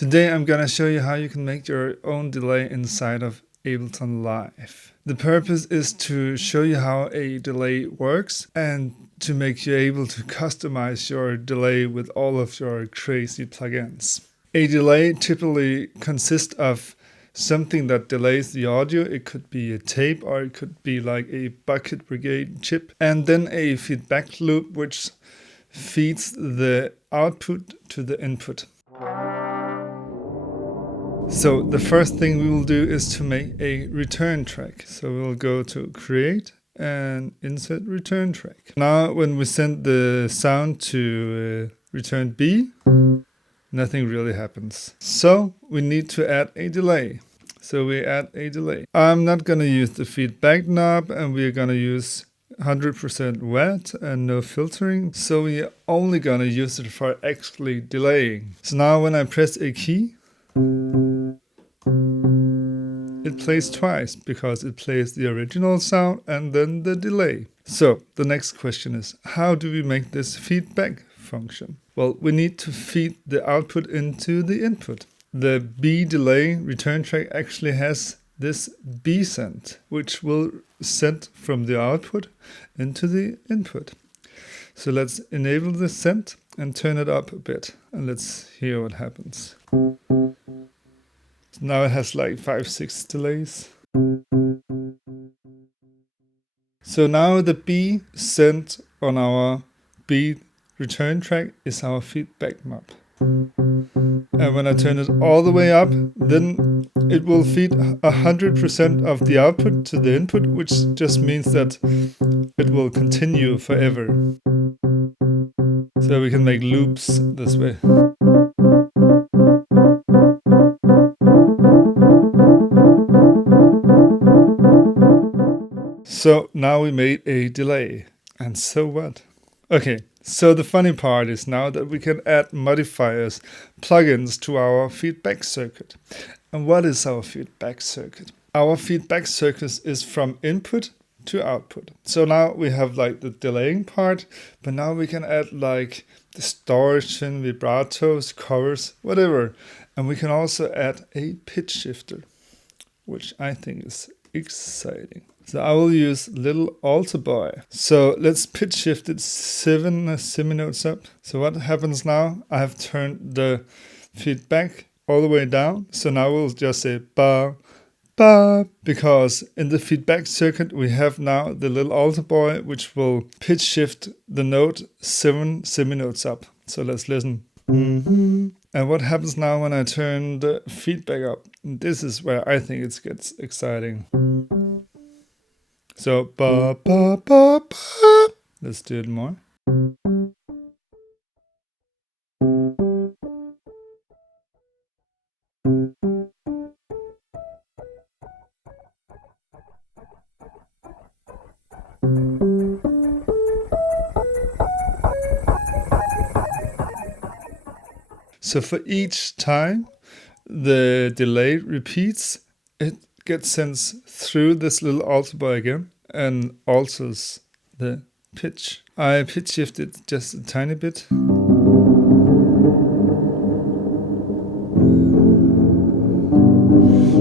Today I'm gonna show you how you can make your own delay inside of Ableton Live. The purpose is to show you how a delay works and to make you able to customize your delay with all of your crazy plugins. A delay typically consists of something that delays the audio. It could be a tape or it could be like a bucket brigade chip, and then a feedback loop which feeds the output to the input. So the first thing we will do is to make a return track. So we'll go to create and insert return track. Now when we send the sound to return B, nothing really happens. So we need to add a delay. So we add a delay. I'm not going to use the feedback knob, and we're going to use 100% wet and no filtering. So we're only going to use it for actually delaying. So now when I press a key, it plays twice because it plays the original sound and then the delay. So the next question is, how do we make this feedback function? Well, we need to feed the output into the input. The B delay return track actually has this B send, which will send from the output into the input. So let's enable the send and turn it up a bit, and let's hear what happens. So now it has like 5-6 delays. So now the B sent on our B return track is our feedback knob. And when I turn it all the way up, then it will feed 100% of the output to the input, which just means that it will continue forever. So we can make loops this way. So now we made a delay. And so what? Okay, so the funny part is now that we can add modifiers, plugins to our feedback circuit. And what is our feedback circuit? Our feedback circuit is from input to output. So now we have like the delaying part, but now we can add like distortion, vibratos, chorus, whatever. And we can also add a pitch shifter, which I think is exciting. So I will use little alter boy. So let's pitch shift it 7 seminotes up. So what happens now? I have turned the feedback all the way down. So now we'll just say ba, ba, because in the feedback circuit we have now the little alter boy, which will pitch shift the note 7 seminotes up. So let's listen. And what happens now when I turn the feedback up? This is where I think it gets exciting. So, ba, ba, ba, ba. Let's do it more. So for each time the delay repeats, it gets sent through this little alter boy again and alters the pitch. I pitch shifted just a tiny bit.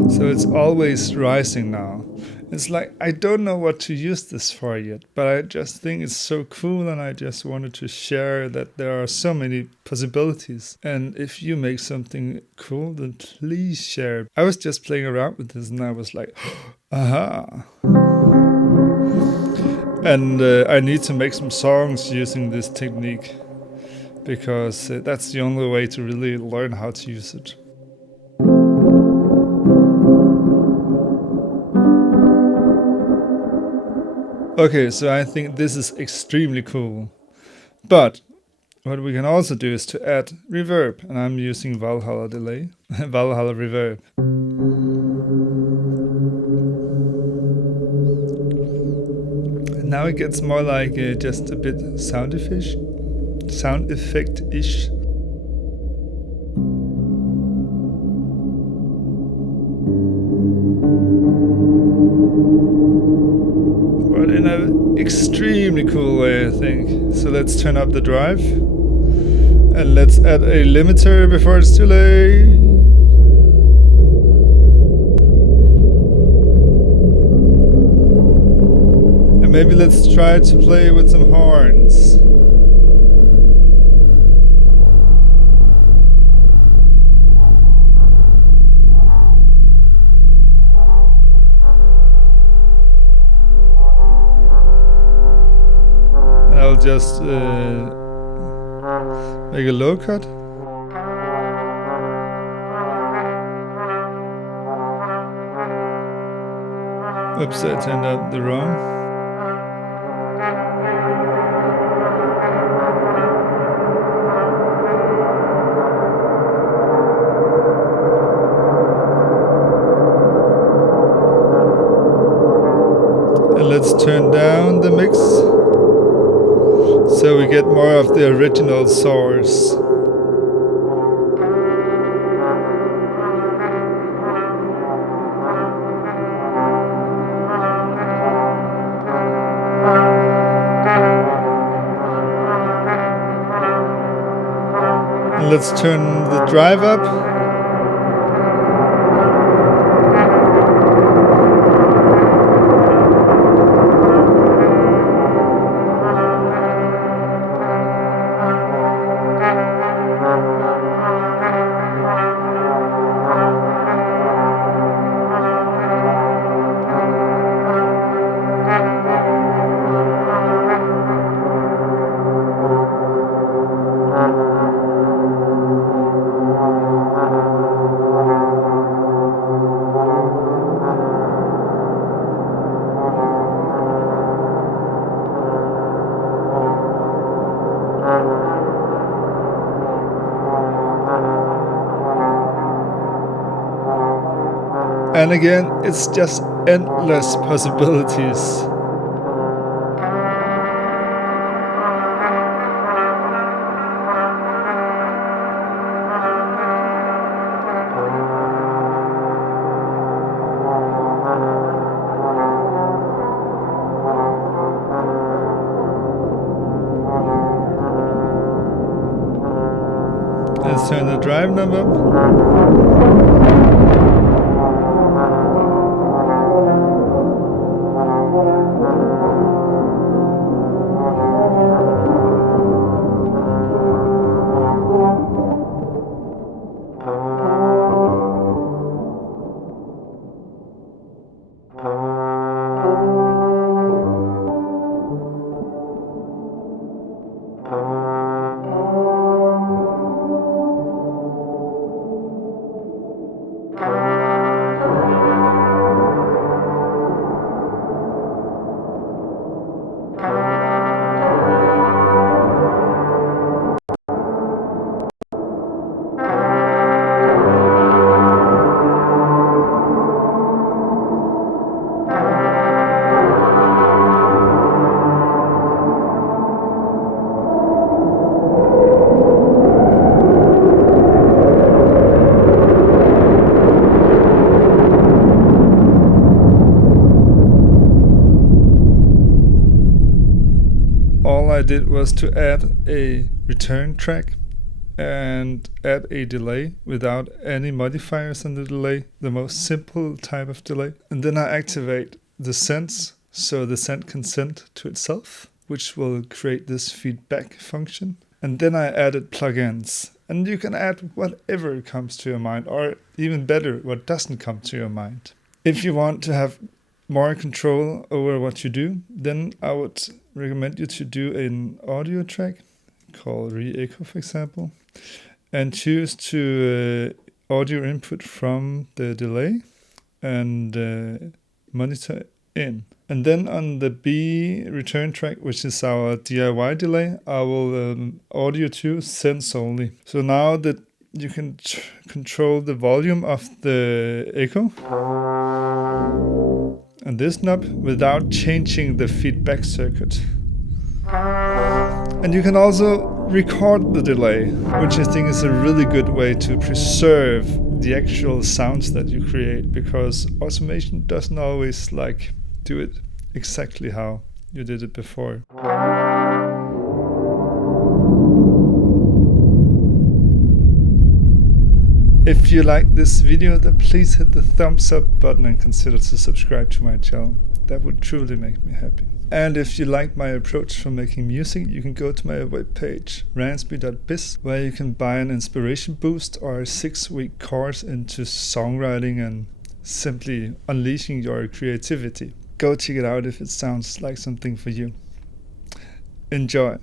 So it's always rising now. It's like, I don't know what to use this for yet, but I just think it's so cool, and I just wanted to share that there are so many possibilities. And if you make something cool, then please share. I was just playing around with this and I was like, aha. And I need to make some songs using this technique, because that's the only way to really learn how to use it. Okay, so I think this is extremely cool. But what we can also do is to add reverb, and I'm using Valhalla delay, Valhalla reverb. And now it gets more like just a bit sound effect-ish. But in an extremely cool way, I think. So let's turn up the drive. And let's add a limiter before it's too late. maybe let's try to play with some horns. And I'll just make a low cut. Oops, I turned out the wrong. And let's turn down the mix so we get more of the original source. Let's turn the drive up. And again, it's just endless possibilities. Let's turn the drive knob up. All I did was to add a return track and add a delay without any modifiers on the delay, the most simple type of delay. And then I activate the sense, so the send can send to itself, which will create this feedback function. And then I added plugins. And you can add whatever comes to your mind, or even better, what doesn't come to your mind. If you want to have more control over what you do, then I would recommend you to do an audio track called re-echo, for example, and choose to audio input from the delay and monitor in. And then on the B return track, which is our DIY delay, I will audio to sense only. So now that you can control the volume of the echo and this knob without changing the feedback circuit. And you can also record the delay, which I think is a really good way to preserve the actual sounds that you create, because automation doesn't always do it exactly how you did it before. If you like this video, then please hit the thumbs up button and consider to subscribe to my channel. That would truly make me happy. And if you like my approach for making music, you can go to my webpage, ransby.biz, where you can buy an inspiration boost or a 6-week course into songwriting and simply unleashing your creativity. Go check it out if it sounds like something for you. Enjoy!